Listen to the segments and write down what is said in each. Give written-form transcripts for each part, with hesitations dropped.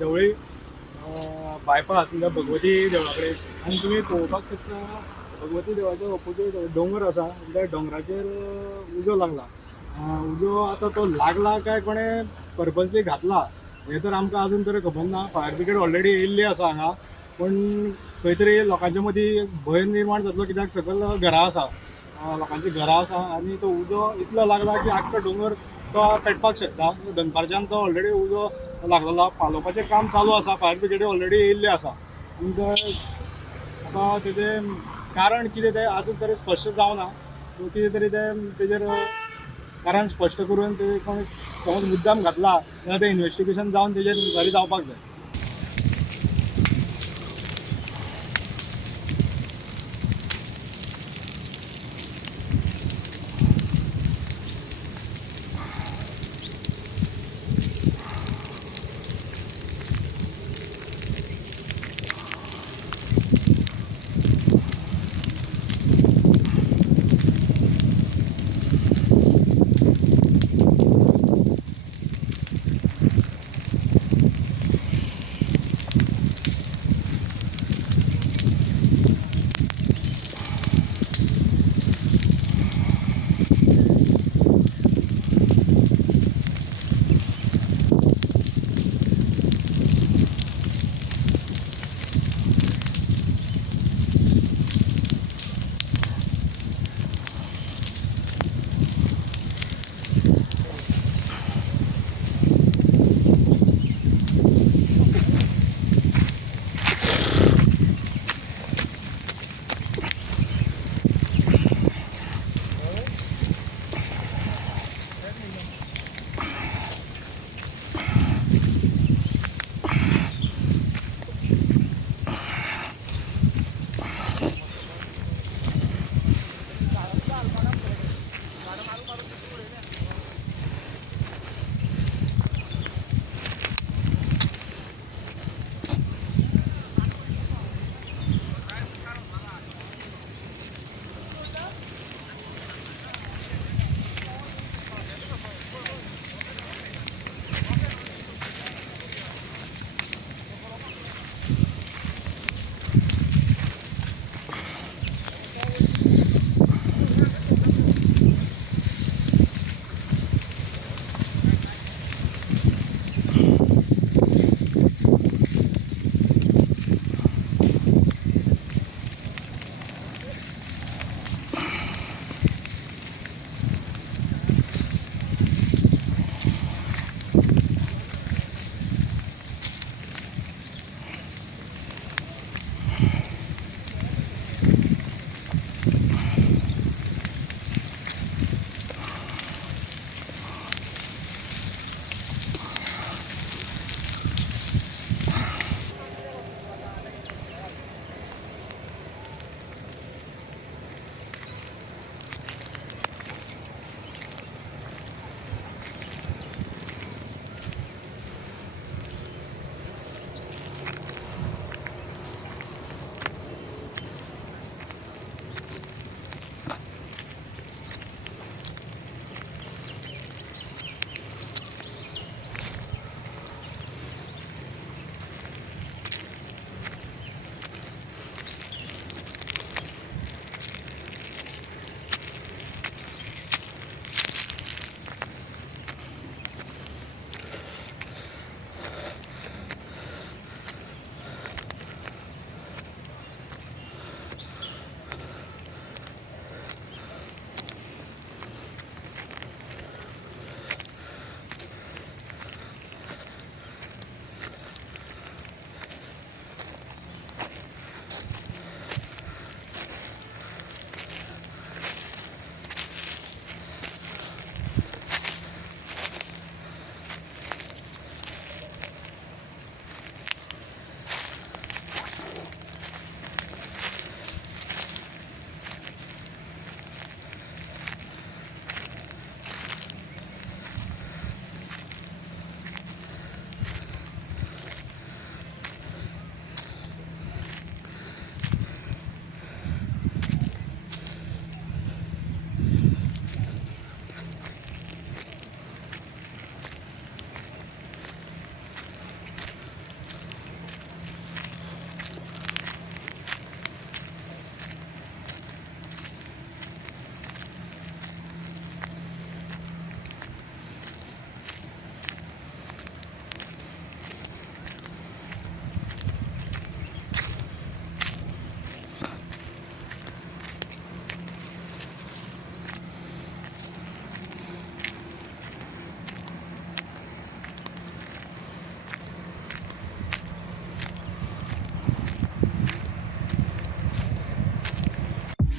Deoli bypass म्हणजे भगवती देवळा कडेन आनी तुमी पळोवपाक शकता भगवती देवळाच्या ऑपोजीट डोंगर आसा त्या डोंगराचेर उजो लागला. उजो आतां तो लागला काय कोणें पर्पजली घातला हें तर आमकां अजून तरी खबर ना. फायर ब्रिगेड ऑलरेडी येयल्ली आसा हांगा, पण खंय तरी लोकांच्या मदीं भंय निर्माण जातलो कित्याक सकयल घरां आसा, लोकांची घरां आसा आनी तो उजो इतलो लागला की आख्खो डोंगर तो पेटपाक शकता. दनपारच्यान तो ऑलरेडी उजो लागलेलो पालोवपाचें काम चालू आसा. फायर ब्रिगेडी ऑलरेडी येयल्ली आसा. आतां तेजें कारण कितें तें आजून तरी स्पश्ट जावना. कितें तरी तेजेर कारण स्पश्ट करून ते कोण समज मुद्दाम घातला जाल्यार तें इन्वेस्टिगेशन जावन तेजेर इन्क्वायरी जावपाक जाय.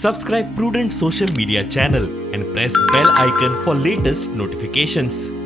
Subscribe Prudent social media channel and press bell icon for latest notifications.